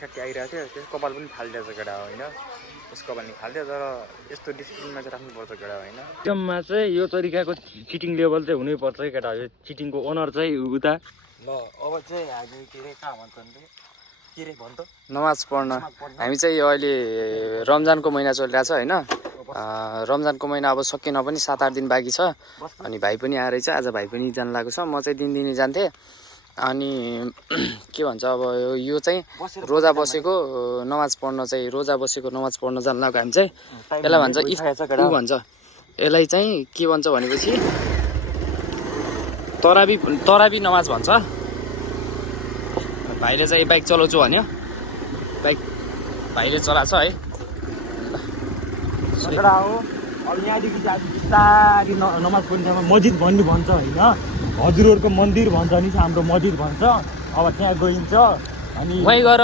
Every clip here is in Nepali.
ठ्याक्कै आइरहेको थियो त्यो कपाल पनि फालिदिएछ केटा हो होइन त्यसको कपाल नि फालिदियो तर यस्तो डिसिप्लिनमा चाहिँ राख्नुपर्छ केटा होइन एकदममा चाहिँ यो तरिकाको चिटिङ लेभल चाहिँ हुनैपर्छ है केटा यो चिटिङको ओनर चाहिँ उता ल अब चाहिँ हामी के अरे कहाँ भन्छ के अरे भन्छ नमाज पढ्न हामी चाहिँ यो अहिले रमजानको महिना चलिरहेछ होइन रमजानको महिना अब सकिन पनि 7-8 दिन बाँकी छ अनि भाइ पनि आएर चाहिँ आज भाइ पनि जान लागेको छ म चाहिँ दिनदिनै जान्थेँ अनि के भन्छ अब यो चाहिँ रोजा बसेको नमाज पढ्न चाहिँ रोजा बसेको नमाज पढ्न जान लाग्यो हामी चाहिँ यसलाई भन्छ उ भन्छ यसलाई चाहिँ के भन्छ भनेपछि तराबी नमाज भन्छ भाइले चाहिँ बाइक चलाउँछु भन्यो बाइक भाइले चलाएको छ है सकडा हो अब यहाँदेखि चाहिँ बिस्तारी नमाज पढ्ने ठाउँमा मस्जिद भन्ने भन्छ होइन हजुरहरूको मन्दिर भन्छ नि हाम्रो मस्जिद भन्छ अब त्यहाँ गइन्छ अनि वहीँ गएर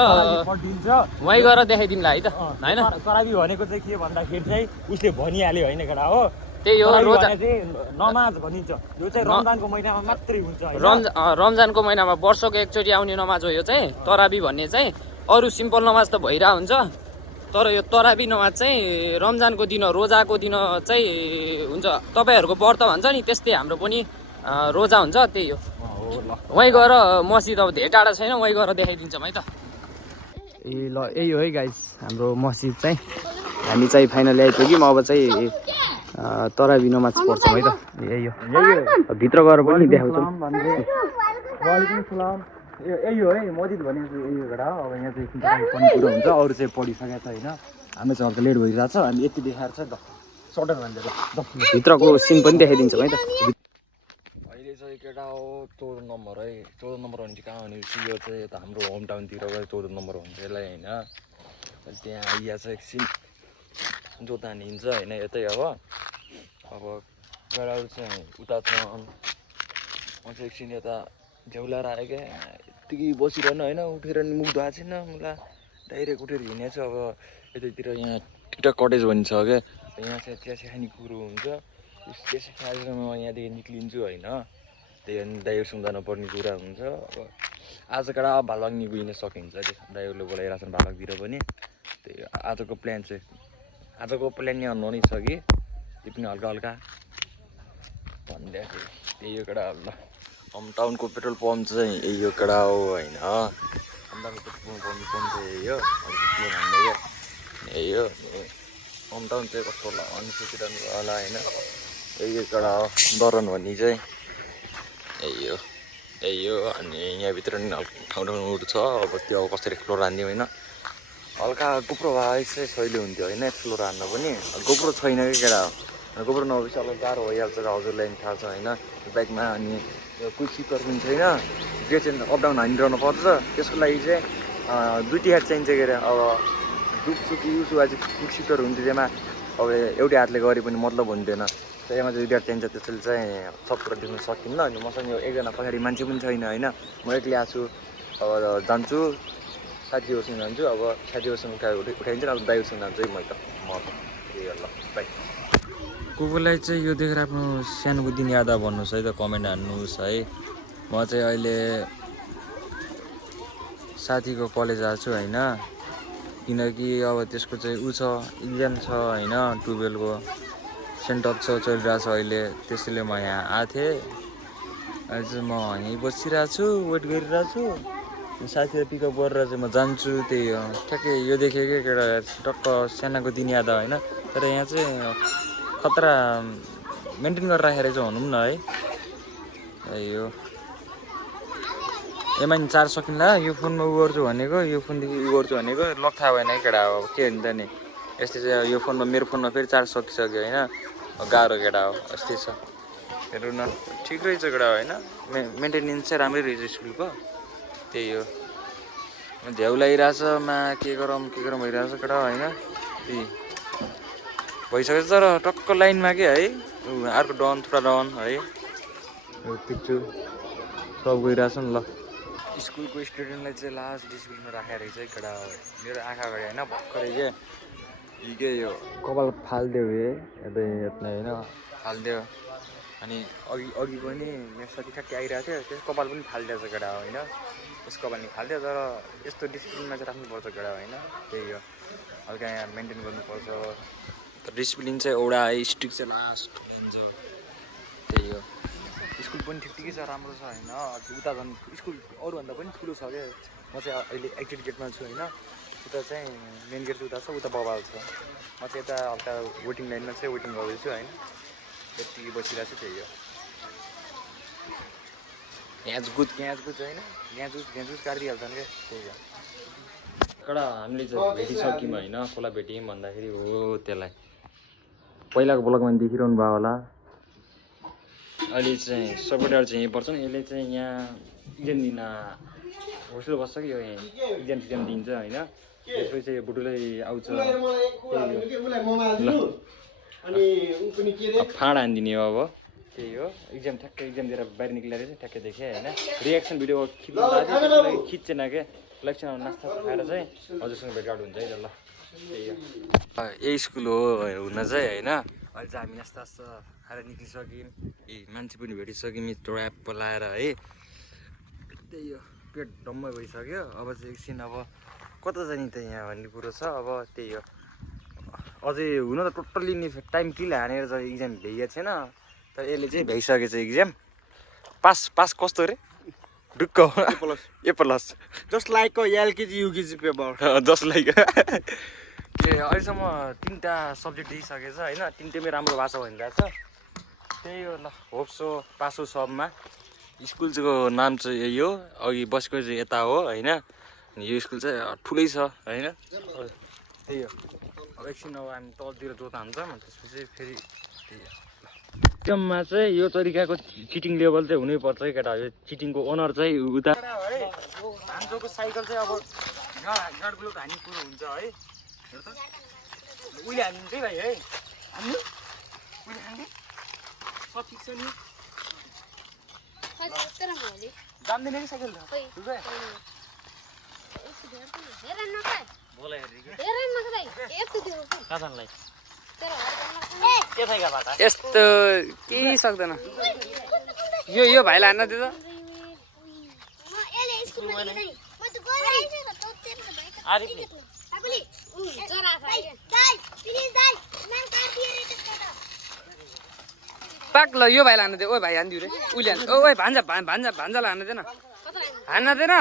पढिन्छ वहीँ गएर देखाइदिउँला है त होइन तराबी भनेको चाहिँ के भन्दाखेरि चाहिँ उसले भनिहाल्यो होइन केटा हो त्यही हो रोजा नमाज भनिन्छ यो चाहिँ रमजानको महिनामा मात्रै हुन्छ रमजानको महिनामा वर्षको एकचोटि आउने नमाज हो यो चाहिँ तराबी भन्ने चाहिँ अरू सिम्पल नमाज त भइरहेको हुन्छ तर यो तराबी नमाज चाहिँ रमजानको दिन रोजाको दिन चाहिँ हुन्छ तपाईँहरूको व्रत भन्छ नि त्यस्तै हाम्रो पनि रोजा हुन्छ त्यही हो वहीँ गएर मस्जिद अब धेरै टाढा छैन वहीँ गएर देखाइदिन्छौँ है त ए ल यही हो है गाइस हाम्रो मस्जिद चाहिँ हामी चाहिँ फाइनली आइपुग्यौँ अब चाहिँ तराबी नमाज पढ्छौँ है त यही हो भित्र गएर पनि देखाउँछौँ यही हो है मस्जिद भनेको यही हो केटा हो अब यहाँ चाहिँ पनि कुरो हुन्छ अरू चाहिँ पढिसकेको छ होइन हाम्रो चाहिँ अब लेट भइरहेको छ हामी यति देखाएर चाहिँ सर्टर भनेर भित्रको सिन पनि देखाइदिन्छौँ है त अहिले चाहिँ केटा हो 14 नम्बर है 14 नम्बर भने चाहिँ कहाँ भनेपछि यो चाहिँ यता हाम्रो होम टाउनतिर गएर 14 नम्बर हुन्छ यसलाई होइन त्यहाँ आइया चाहिँ एकछिन जोत हानिन्छ होइन यतै अब केटाहरू चाहिँ उता छ म चाहिँ एकछिन यता झ्याउलाएर आयो क्या यत्तिकै बसिरहनु होइन उठेर नि मुख धुएको छैन मलाई डाइरेक्ट उठेर हिँडेको छु अब यतैतिर यहाँ टिकटक कटेज भन्ने छ क्या यहाँ चाहिँ चिया खाने कुरो हुन्छ चिया खाएर म यहाँदेखि निक्लिन्छु होइन त्यही ड्राइभरसँग जानुपर्ने कुरा हुन्छ अब आज केटा अब भालुङनी गइन सकिन्छ ड्राइभरले बोलाइरहेको छ भालुङतिर पनि त्यही आजको प्लान नि अनलाइन छ कि त्यो पनि हल्का हल्का भनिदिएको त्यही हो केटा ल होम टाउनको पेट्रोल पम्प चाहिँ यही हो केटा हो होइन होम टाउनको पेट्रोल पम्प चाहिँ यही हो यही हो होम टाउन चाहिँ कस्तो होला अनि सोचिरहनु होला होइन यही हो केटा हो दरन भन्ने चाहिँ यही हो अनि यहाँभित्र नि ठाउँ ठाउँहरू छ अब त्यो अब कसरी एक्सप्लोर हान्दिउँ होइन हल्का गोप्रो भए चाहिँ सहिले हुन्थ्यो होइन एक्सप्लोर हान्न पनि गोप्रो छैन कि केटा हो गोप्रो नभएपछि अलग गाह्रो भइहाल्छ हजुरलाई पनि थाहा छ होइन बाइकमा अनि क्विक सिकर पनि छैन गेट चाहिँ अप डाउन हानिरहनु पर्छ त्यसको लागि चाहिँ 2 हात चाहिन्छ के अरे अब दुख्छु कि उसो भए चाहिँ क्विक सिकर हुन्थ्यो त्यसमा अब एउटै हातले गरे पनि मतलब हुन्थेन त्यसमा चाहिँ 2 हात चाहिन्छ त्यसले चाहिँ सब कुरा देख्न सकिन्न अनि मसँग यो एकजना पछाडि मान्छे पनि छैन होइन म एक्लै आएको छु अब जान्छु साथीहरूसँग जान्छु अब साथीहरूसँग उठाइन्छ अब ड्राइभरसँग जान्छु है म त ल बाई कोकोलाई चाहिँ यो देखेर आफ्नो सानोको दिन याद भन्नुहोस् है त कमेन्ट हान्नुहोस् है म चाहिँ अहिले साथीको कलेज आएको छु होइन किनकि अब त्यसको चाहिँ ऊ छ इक्जाम छ होइन 12को सेन्टर चलिरहेको छ अहिले त्यसैले म यहाँ आएको थिएँ अहिले चाहिँ म यहीँ बसिरहेको छु वेट गरिरहेको छु साथीलाई पिकअप गरेर चाहिँ म जान्छु त्यही हो ठ्याक्कै यो देखेँ क्या केटा टक्क सानाको दिन याद होइन तर यहाँ चाहिँ खतरा मेन्टेन गरेर राखेर चाहिँ भनौँ न है यो एमआइन चार्ज सकिँला यो फोनमा उ गर्छु भनेको यो फोनदेखि उ गर्छु भनेको लक थाहा भएन है केटा अब के हुन्छ नि यस्तै चाहिँ यो फोनमा मेरो फोनमा फेरि चार्ज सकिसक्यो होइन गाह्रो केटा हो यस्तै छ हेर्नु न ठिक रहेछ केटा होइन मेन्टेनेन्स चाहिँ राम्रै रहेछ स्कुलको त्यही हो झ्याउ लागिरहेछ के गरौँ भइरहेछ केटा होइन त्यही भइसकेछ तर टक्क लाइनमा के है अर्को डन थोडा डन है पिक्चु सब गइरहेछ नि ल स्कुलको स्टुडेन्टलाई चाहिँ लास्ट डिसिप्लिनमा राखेर रहेछ है केटा मेरो आँखा अगाडि होइन भर्खरै के हिजो यो कपाल फालिदियो यतै होइन फालिदियो अनि अघि पनि मेरो साथी ठ्याक्कै आइरहेको थियो त्यो कपाल पनि फालिदिएछ केटा होइन त्यसको पनि फाल्थ्यो तर यस्तो डिसिप्लिनमा चाहिँ राख्नुपर्छ केटा होइन त्यही हो हल्का यहाँ मेन्टेन गर्नुपर्छ तर डिसिप्लिन चाहिँ एउटा स्ट्रिक्ट चाहिँ लास्ट हुन्छ त्यही हो स्कुल पनि ठिकै छ राम्रो छ होइन उता झन् स्कुल अरूभन्दा पनि ठुलो छ क्या म चाहिँ अहिले एक्जिट गेटमा छु होइन उता चाहिँ मेन गेट चाहिँ उता छ उता बबाल छ म चाहिँ यता हल्का वेटिङ लाइनमा चाहिँ वेटिङ गर्दैछु होइन यति बसिरहेको छु त्यही हो ग्याँचगुच होइन ग्याँचुस काटिदिइहाल्छन् क्या त्यही हो कडा हामीले चाहिँ भेटिसक्यौँ होइन कसलाई भेट्यौँ भन्दाखेरि हो त्यसलाई पहिलाको ब्लगमा देखिरहनु भयो होला अहिले चाहिँ सबैबाट चाहिँ यहीँ पर्छ नि यसले चाहिँ यहाँ इक्जाम दिन होस्टेल बस्छ कि यो यहाँ इक्जाम दिन्छ होइन त्यसपछि चाहिँ बुटुलै आउँछ फाँड हानिदिने हो अब त्यही हो इक्जाम ठ्याक्कै इक्जाम दिएर बाहिर निक्लेर चाहिँ ठ्याक्कै देखेँ होइन रिएक्सन भिडियो खिच्नु खिच्चेन क्या इलेक्सनमा नास्ता खाएर चाहिँ हजुरसँग भेटघाट हुन्छ है ल त्यही हो यही स्कुल हो हुन चाहिँ होइन अहिले चाहिँ हामी नास्ता खाएर निक्लिसक्यौँ मान्छे पनि भेटिसक्यौँ ट्र्याप बोलाएर है त्यही हो पेट डम्मै भइसक्यो अब चाहिँ एकछिन अब कता जाने त यहाँ भन्ने कुरो छ अब त्यही हो अझै हुन त टोटल्ली नि टाइम किल हानेर चाहिँ इक्जाम भ्याइएको छैन तर यसले चाहिँ भ्याइसकेछ इक्जाम पास कस्तो रे ढुक्क A plus just like LKG UKG paper just like ए अहिलेसम्म 3टा सब्जेक्ट दिइसकेछ होइन 3टैमै राम्रो भएको छ भनिरहेको छ त्यही हो ल होप्सो पास हो सबमा स्कुलको नाम चाहिँ यही हो अघि बसेको चाहिँ यता हो होइन यो स्कुल चाहिँ ठुलै छ होइन त्यही हो अब एकछिन अब हामी तलतिर जोता हान्छौँ त्यसपछि फेरि त्यही हो एकदममा चाहिँ यो तरिकाको चिटिङ लेभल चाहिँ हुनैपर्छ है केटा यो चिटिङको ओनर चाहिँ उता हाम्रोको साइकल चाहिँ अब गाडगुलो हान्ने कुरो हुन्छ है उहिले हानिदिन्छ है भाइ है हान्नु उहिले हान्ने सब ठिक छ नि जान्दैन कि साइकल यस्तो केही सक्दैन यो भाइलाई हान्न दियो पाक ल यो भाइलाई हान्न दियो ओ भाइ हानिदियो रे उसले हान् ओ भान्जालाई हान्न दिएन हान्न दिएन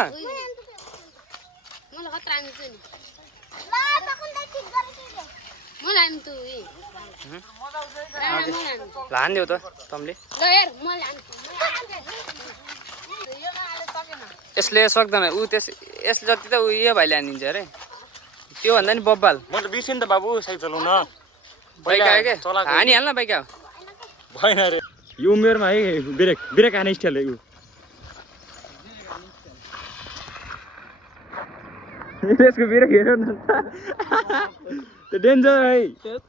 हान्दियो त तमले यसले सक्दैन ऊ यसले जति त ऊ यो भाइले हानिदिन्छ अरे त्योभन्दा नि बब्बाल म त बिर्सेँ नि त बाबु साइकल चलाउन बाइक आयो क्या हानिहाल्न बाइक आयो भएन अरे यो उमेरमा है ब्रेक हाने स्टाइल ऊ यसको ब्रेक हेर न त डेन्जर है